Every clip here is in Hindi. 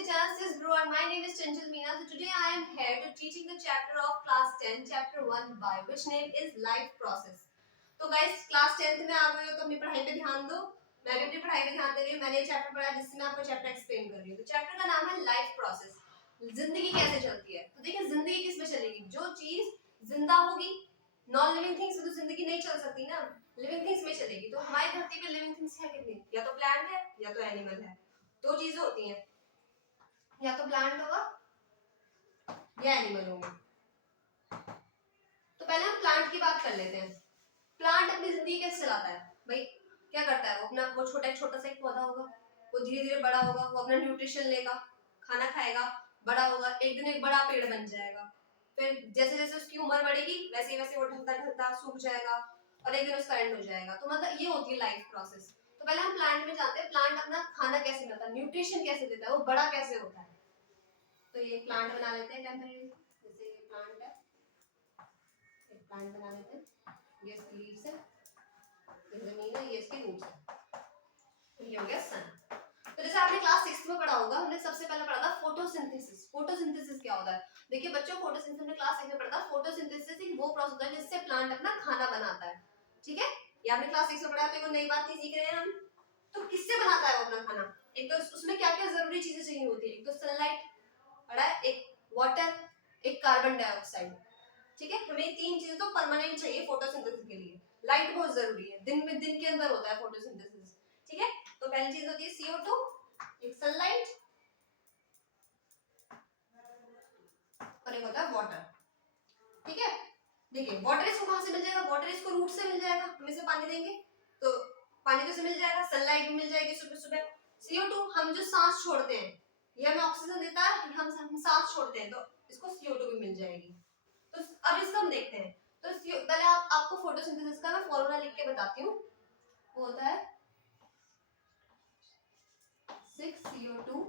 the channel Sis Bro and my name is Chanchal Meena. So today I am here to teaching the chapter of class 10, chapter 1 by which name is life process. तो guys class 10th में आ गए हो तो अपनी पढ़ाई पे ध्यान दो. मैं भी अपनी पढ़ाई पे ध्यान दे रही हूँ. मैंने ये चैप्टर पढ़ा जिससे मैं आपको चैप्टर एक्सप्लेन कर रही हूँ. तो चैप्टर का नाम है लाइफ प्रोसेस. जिंदगी कैसे चलती है. तो देखिए जिंदगी किस में चलेगी. जो चीज जिंदा होगी, नॉन लिविंग थिंग्स में तो जिंदगी नहीं चल सकती ना, लिविंग थिंग्स में चलेगी. तो हमारी धरती पे लिविंग थिंग्स है कितनी, या तो प्लांट है या तो एनिमल है. दो चीजें होती हैं, या तो प्लांट होगा या एनिमल होगा. तो पहले हम प्लांट की बात कर लेते हैं. प्लांट अपनी जिंदगी कैसे चलाता है भाई. क्या करता है वो अपना, वो छोटा सा एक पौधा होगा, वो धीरे धीरे बड़ा होगा, वो अपना न्यूट्रिशन लेगा, खाना खाएगा, बड़ा होगा, एक दिन एक बड़ा पेड़ बन जाएगा. फिर जैसे जैसे उसकी उम्र बढ़ेगी वैसे वैसे वो ढलता ढलता सूख जाएगा और एक दिन उसका एंड हो जाएगा. तो मतलब ये होती है लाइफ प्रोसेस. तो पहले हम प्लांट में जाते हैं. प्लांट अपना खाना कैसे बनाता है, न्यूट्रिशन कैसे देता है, वो बड़ा कैसे होता है. तो ये प्लांट बना लेते हैं टेम्परेरी. जैसे ये प्लांट है, एक प्लांट बना लेते हैं. ये इसकी लीव्स है, ये जमीन है, ये इसके रूट्स है. ये हो गया सन. तो जैसे आपने क्लास 6 में पढ़ा होगा, हमने सबसे पहले पढ़ा था फोटोसिंथेसिस. फोटोसिंथेसिस क्या होता है. देखिए बच्चों, फोटोसिंथेसिस हमने क्लास 6 में पढ़ा था. फोटोसिंथेसिस एक वो प्रोसेस होता है जिससे प्लांट अपना खाना बनाता है. ठीक है, ये आपने क्लास 6 में पढ़ा. तो वो नई बात नहीं सीख रहे हैं हम. तो किससे बनाता है वो अपना खाना. एक तो उसमें क्या क्या जरूरी चीजें चाहिए होती है. एक तो सनलाइट पढ़ा है, एक वाटर, एक कार्बन डाइऑक्साइड. ठीक है, हमें तीन चीजें तो परमानेंट चाहिए फोटोसिंथेसिस के लिए. लाइट बहुत जरूरी है, दिन के अंदर होता है फोटोसिंथेसिस. ठीक है, तो पहली चीज होती है CO2, एक सनलाइट और एक होता है वाटर. ठीक है, देखिए वाटर इसको कहां से मिल जाएगा. वाटर इसको रूट से मिल जाएगा. हम इसे पानी देंगे तो पानी तो से मिल जाएगा, सनलाइट भी मिल जाएगी सुबह सुबह. CO2 हम जो सांस छोड़ते हैं, ये हमें ऑक्सीजन देता है. हम सांस छोड़ते हैं तो इसको CO2 भी मिल जाएगी. तो अब इसको हम देखते हैं. तो पहले आपको फोटोसिंथेसिस का मैं फॉर्मूला लिख के बताती हूँ. वो होता है 6CO2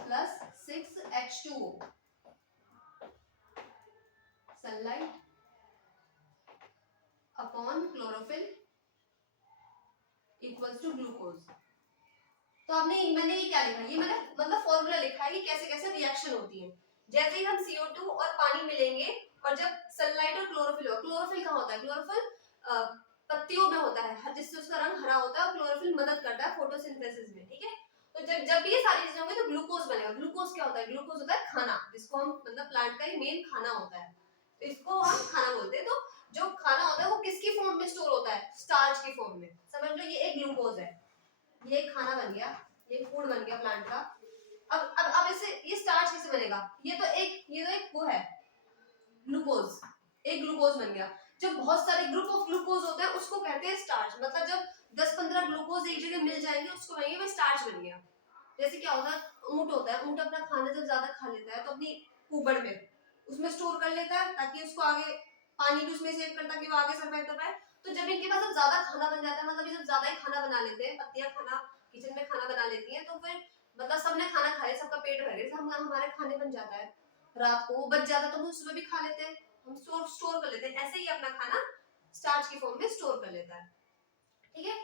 plus 6H2O. Sunlight upon chlorophyll equals to glucose. तो मैंने ये क्या लिखा, ये मैंने मतलब फॉर्मूला लिखा है कि कैसे कैसे रिएक्शन होती है. जैसे ही हम CO2 और पानी मिलेंगे और जब सनलाइट और क्लोरोफिल हो. क्लोरोफिल कहाँ होता है. क्लोरोफिल पत्तियों में होता है जिससे उसका रंग हरा होता है और क्लोरोफिल मदद करता है फोटोसिंथेसिस में. ठीक है, तो जब भी ये सारी चीजें होंगी तो ग्लूकोज बनेगा. ग्लूकोज क्या होता है. ग्लूकोज होता है खाना, जिसको हम मतलब प्लांट का ही मेन खाना होता है. तो इसको हम खाना बोलते हैं. तो जो खाना होता है वो किसकी फॉर्म में स्टोर होता है. स्टार्च की फॉर्म में. समझ लो ये एक ग्लूकोज है, ये खाना बन गया, ये फूड बन गया प्लांट का. अब इसे ये स्टार्च कैसे बनेगा. ये तो एक वो है ग्लूकोज, एक ग्लूकोज बन गया. जब बहुत सारे ग्रुप ऑफ ग्लूकोज होते हैं उसको कहते हैं स्टार्च. मतलब जब 10-15 ग्लूकोज एक जगह मिल जाएंगे उसको कहेंगे वो स्टार्च बन गया. जैसे क्या होता है, ऊंट होता है. ऊंट अपना खाना जब ज्यादा खा लेता है तो अपनी कुबड़ में उसमें स्टोर कर लेता है ताकि उसको आगे पानी भी उसमें सेव करता कि वो आगे सर्वाइव कर पाए. तो जब इनके पास अब ज्यादा खाना बन जाता है, मतलब जब ज्यादा ही खाना बना लेते हैं, पत्तियां खाना किचन में खाना बना लेती हैं, तो फिर मतलब सबने खाना खाया, सबका पेट भर गया, हम हमारे खाने बन जाता है. रात को वो बच जाता तो हम सुबह भी खा लेते हैं, हम स्टोर कर लेते हैं. ऐसे ही अपना खाना स्टार्च की फॉर्म में स्टोर कर लेता है. ठीक है,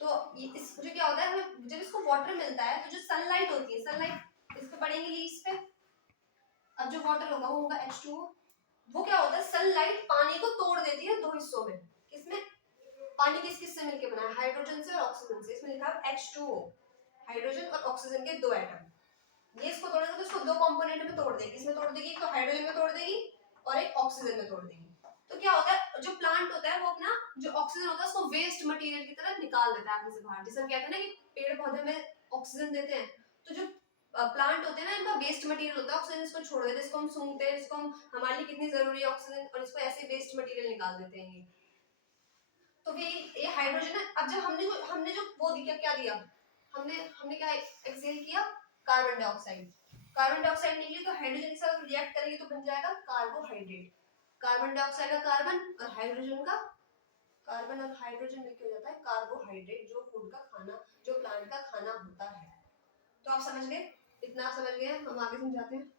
तो जो क्या होता है, जब इसको वाटर मिलता है तो जो सनलाइट होती है, सनलाइट इस पे पड़ेगी लीव्स पे. अब जो वाटर होगा वो होगा H2O. वो क्या होता है, सनलाइट पानी को तोड़ देती है दो हिस्सों में. किसमें, पानी किस किस से मिलके बना है, हाइड्रोजन से और ऑक्सीजन से. इसमें लिखा है H2O, हाइड्रोजन और ऑक्सीजन के दो एटम. ये इसको तोड़ेगा तो इसको दो कंपोनेंट में तोड़ देगी. इसमें तोड़ देगी, एक तो हाइड्रोजन में तोड़ देगी और एक ऑक्सीजन में तोड़ देगी. तो क्या होता है, जो प्लांट होता है वो अपना जो ऑक्सीजन होता है उसको वेस्ट मटेरियल की तरह निकाल देता है अपने से बाहर. जैसे हम कहते हैं ना कि पेड़ पौधे में ऑक्सीजन देते हैं, तो जो प्लांट होते हैं ना, इनका वेस्ट मटेरियल होता है ऑक्सीजन. इसको छोड़ देते हैं, इसको हम सूंघते हैं, इसको हम हमारे लिए कितनी जरूरी है ऑक्सीजन, और इसको ऐसे वेस्ट मटेरियल निकाल देते हैं. तो ये हाइड्रोजन है. अब जब हमने जो वो दिया, क्या दिया, हमने क्या एक्सहेल किया, कार्बन डाइऑक्साइड. कार्बन डाइऑक्साइड निकली तो हाइड्रोजन के साथ रिएक्ट करेंगे तो बन जाएगा कार्बोहाइड्रेट. कार्बन डाइऑक्साइड का कार्बन और हाइड्रोजन का कार्बन और हाइड्रोजन मिलकर हो जाता है कार्बोहाइड्रेट, जो फूड का खाना, जो प्लांट का खाना होता है. तो आप समझ गए, इतना आप समझ गए. हम आगे समझाते हैं.